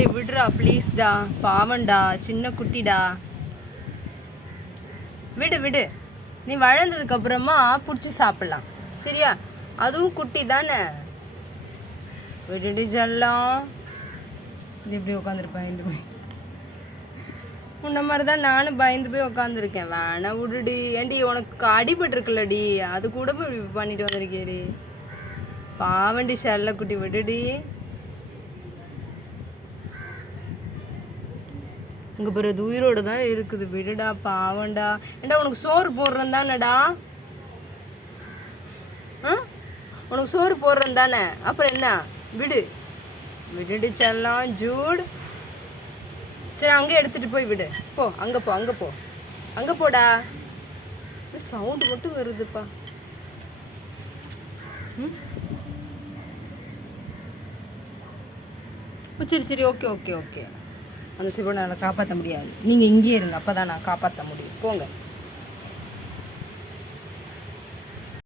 டேய் விடுறா ப்ளீஸ்டா, பாவண்டா, சின்ன குட்டிடா, விடு விடு. நீ வளர்ந்ததுக்கு அப்புறமா பிடிச்சி சாப்பிடலாம் சரியா? அதுவும் குட்டி தானே, விடுடி செல்லம். இது எப்படி உட்காந்துருப்பேன் இந்த போய் உன்ன மாதிரி தான் நானும் பயந்து போய் உட்காந்துருக்கேன். வேணா விடுடி. ஏண்டி உனக்கு அடிபட்டுருக்குல்லடி, அது கூட போய் பண்ணிட்டு வந்திருக்கேடி. பாவண்டி செல்ல குட்டி, விடுடி. உங்க பிறகு உயிரோடு தான் இருக்குது, விடுடா பாவண்டா. ஏண்டா உனக்கு சோறு போடுறேன் தானேடா, உனக்கு சோறு போடுறேன் தானே, அப்புறம் என்ன, விடு விடுடி செல்லம் ஜூட். சரி அங்கே எடுத்துட்டு போய் விடு, போ அங்கே போ, அங்கே போ, அங்கே போடா. சவுண்டு மட்டும் வருதுப்பா. சரி சரி, ஓகே ஓகே ஓகே. அந்த சிவனை காப்பாற்ற முடியாது, நீங்கள் இங்கேயே இருங்க, அப்போ தான் நான் காப்பாற்ற முடியும். போங்க.